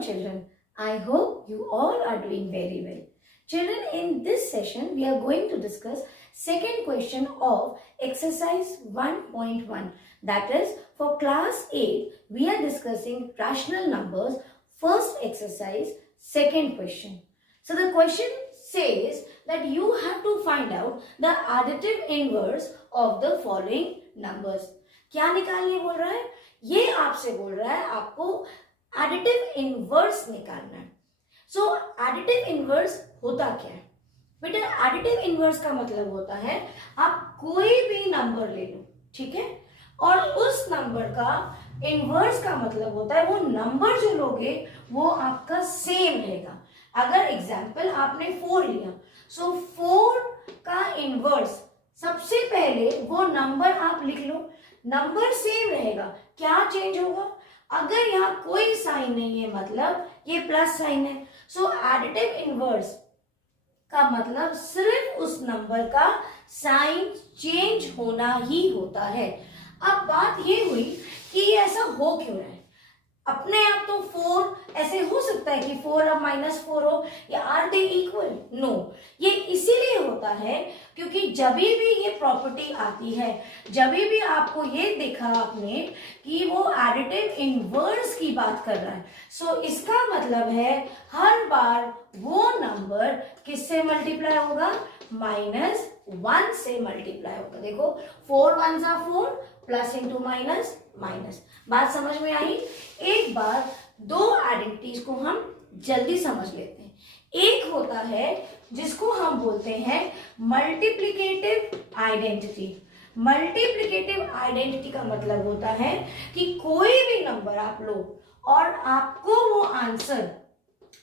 Welcome children. I hope you all are doing very well. Children, in this session we are going to discuss second question of exercise 1.1. That is for class 8 we are discussing rational numbers, first exercise, second question. So the question says that you have to find out the additive inverse of the following numbers. क्या निकालने बोल रहा है? ये आपसे बोल रहा है आपको एडिटिव इनवर्स निकालना है. सो एडिटिव इनवर्स होता क्या है बेटा? एडिटिव इनवर्स का मतलब होता है आप कोई भी नंबर ले लो, ठीक है, और उस नंबर का इनवर्स का मतलब होता है वो नंबर जो लोगे वो आपका सेम रहेगा. अगर एग्जाम्पल आपने 4 लिया, सो 4 का इनवर्स सबसे पहले वो नंबर आप लिख लो, नंबर सेम रहेगा. क्या चेंज होगा? अगर यहाँ कोई साइन नहीं है मतलब ये प्लस साइन है. सो एडिटिव इनवर्स का मतलब सिर्फ उस नंबर का साइन चेंज होना ही होता है. अब बात ये हुई कि ये ऐसा हो क्यों रहा है. अपने आप तो 4 ऐसे हो सकता है कि 4 अब -4 हो, या आर दे इक्वल? नो, ये इसीलिए होता है क्योंकि जब भी ये प्रॉपर्टी आती है, जब भी आपको ये देखा आपने कि वो एडिटिव इनवर्स की बात कर रहा है, सो इसका मतलब है हर बार वो नंबर किससे मल्टीप्लाई होगा? -1 से मल्टीप्लाई होगा. देखो 4 1 4 प्लस इंटू माइनस माइनस. बात समझ में आई? एक बार दो आइडेंटिटीज को हम जल्दी समझ लेते हैं. एक होता है जिसको हम बोलते हैं मल्टीप्लिकेटिव आइडेंटिटी. मल्टीप्लिकेटिव आइडेंटिटी का मतलब होता है कि कोई भी नंबर आप लो और आपको वो आंसर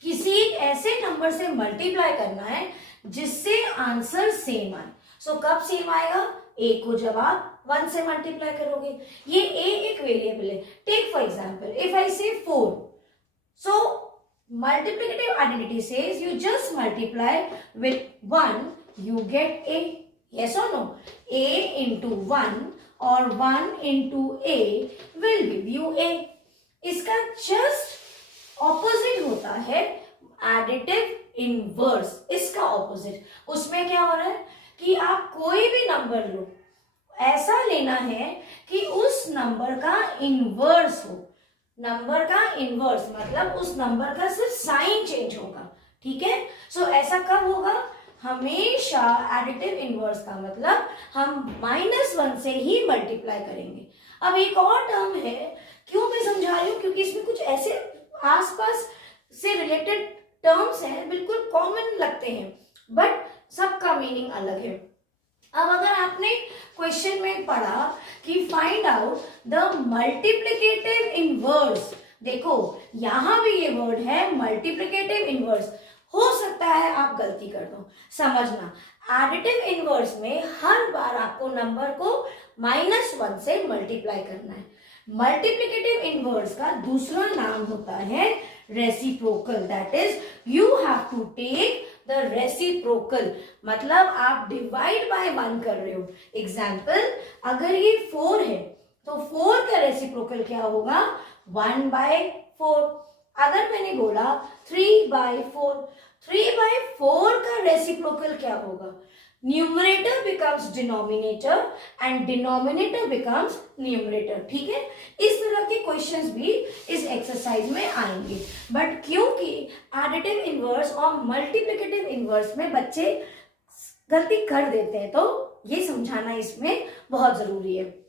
किसी ऐसे नंबर से मल्टीप्लाई करना है जिससे आंसर सेम आए. सो कब सेम आएगा? a को जब आप 1 से मल्टीप्लाई करोगे. ये a एक वेरिएबल है. Take for example if I say 4, so multiplicative identity says you just multiply with 1, you get a. Yes or no? a into 1 or 1 into a will give you a. इसका just opposite होता है additive inverse. इसका opposite. उसमें क्या हो रहा है कि आप कोई भी नंबर लो, ऐसा लेना है कि उस नंबर का इनवर्स हो. नंबर का इनवर्स मतलब उस नंबर का सिर्फ साइन चेंज होगा, ठीक है. सो ऐसा कब होगा? हमेशा एडिटिव इनवर्स का मतलब हम -1 से ही मल्टीप्लाई करेंगे. अब एक और टर्म है, क्यों मैं समझा रही हूँ, क्योंकि इसमें कुछ ऐसे आसपास से रिलेटेड टर्म्स हैं, बिल्कुल कॉमन लगते हैं बट सबका मीनिंग अलग है. अब अगर आपने क्वेश्चन में पढ़ा कि find out the multiplicative inverse, देखो यहां भी ये वर्ड है मल्टीप्लिकेटिव इनवर्स. हो सकता है आप गलती कर दो. समझना, एडिटिव इनवर्स में हर बार आपको नंबर को -1 से मल्टीप्लाई करना है. मल्टीप्लिकेटिव इनवर्स का दूसरा नाम होता है reciprocal. That is you have to take the reciprocal. मतलब आप डिवाइड बाय 1 कर रहे हो. एग्जाम्पल, अगर ये 4 है तो 4 का रेसिप्रोकल क्या होगा? 1/4. अगर मैंने बोला 3/4, 3/4 का रेसिप्रोकल क्या होगा? Numerator becomes denominator and denominator becomes numerator. ठीक है, इस तरह के क्वेश्चंस भी इस एक्सरसाइज में आएंगे. बट क्योंकि एडिटिव इनवर्स और मल्टीप्लिकेटिव इनवर्स में बच्चे गलती कर देते हैं, तो ये समझाना इसमें बहुत जरूरी है.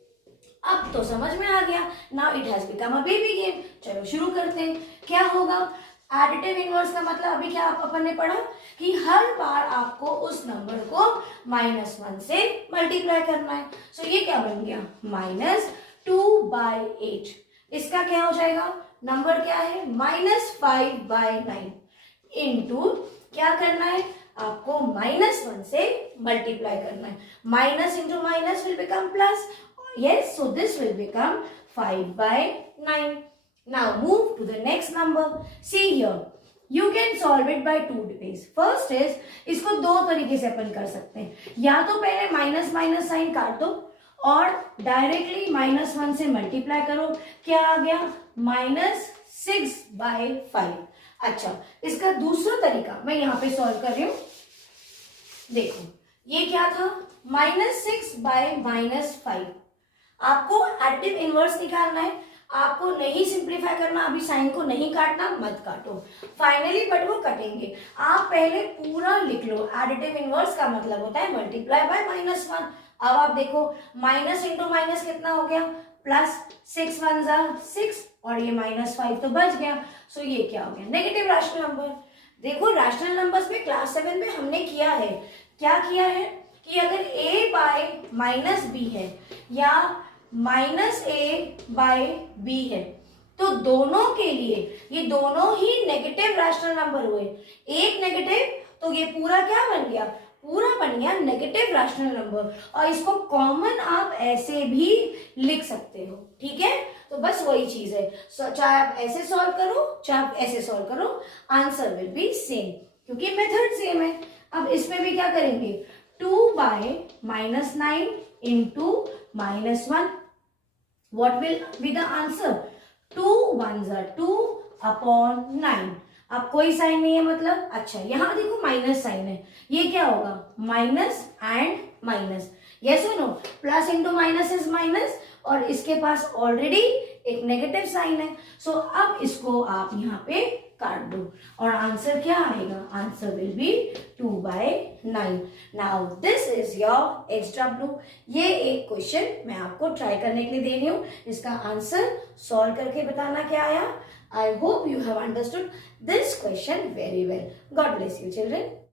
अब तो समझ में आ गया. Now it has become a baby game. चलो शुरू करते हैं. क्या होगा एडिटिव इनवर्स का मतलब? अभी क्या अपन ने पढ़ा कि हर बार आपको उस नंबर को -1 से मल्टीप्लाई करना है. सो ये क्या बन गया? -2/8. इसका क्या हो जाएगा? नंबर क्या है? -5/9 इंटू क्या करना है आपको? -1 से मल्टीप्लाई करना है. Minus into minus will become plus. Yes, so this will become 5/9. Now move to the next number. See here, you can solve it by 2 ways. First is, इसको दो तरीके से अपन कर सकते हैं. या तो पहले माइनस माइनस साइन काट दो और डायरेक्टली -1 से मल्टीप्लाई करो. क्या आ गया? 6/5। अच्छा, इसका दूसरा तरीका मैं यहाँ पे सॉल्व कर रही हूँ। देखो ये क्या था, -6/-5। आपको एडिटिव इनवर्स निकालना है, आपको नहीं सिंप्लीफाई करना, अभी साइन को नहीं काटना, मत काटो फाइनली, बट वो कटेंगे। आप पहले पूरा लिख लो। एडिटिव इनवर्स का मतलब होता है मल्टीप्लाई बाय -1। अब आप देखो माइनस इंटू माइनस कितना हो गया, प्लस 6 1 6 और ये -5 तो बच गया। सो ये क्या हो गया, नेगेटिव रैशनल नंबर। देखो रैशनल नंबर्स में क्लास 7 में हमने किया है, क्या किया है कि अगर a बाय -b है या -a/b है तो दोनों के लिए ये दोनों ही नेगेटिव रैशनल नंबर हुए। एक नेगेटिव तो ये पूरा क्या बन गया, पूरा बन गया नेगेटिव रैशनल नंबर। और इसको कॉमन आप ऐसे भी लिख सकते हो, ठीक है। तो बस वही चीज है, चाहे आप ऐसे सॉल्व करो चाहे आप ऐसे सॉल्व करो, आंसर विल बी सेम क्योंकि मेथड सेम है। अब इसमें भी क्या करेंगे, 2/-9 into -1, what will be the answer, 2 1s are 2/9। अब कोई साइन नहीं है मतलब, अच्छा यहाँ देखो माइनस साइन है, ये क्या होगा, माइनस एंड माइनस, यस और no, plus into minus is minus और इसके पास ऑलरेडी एक नेगेटिव साइन है। सो अब इसको आप यहाँ पे काट दो और आंसर क्या आएगा, answer will be 2/9। Now this is your XW। ये एक क्वेश्चन मैं आपको ट्राई करने के लिए दे रही हूँ, इसका आंसर सॉल्व करके बताना क्या आया। I hope you have understood this question very well. God bless you children.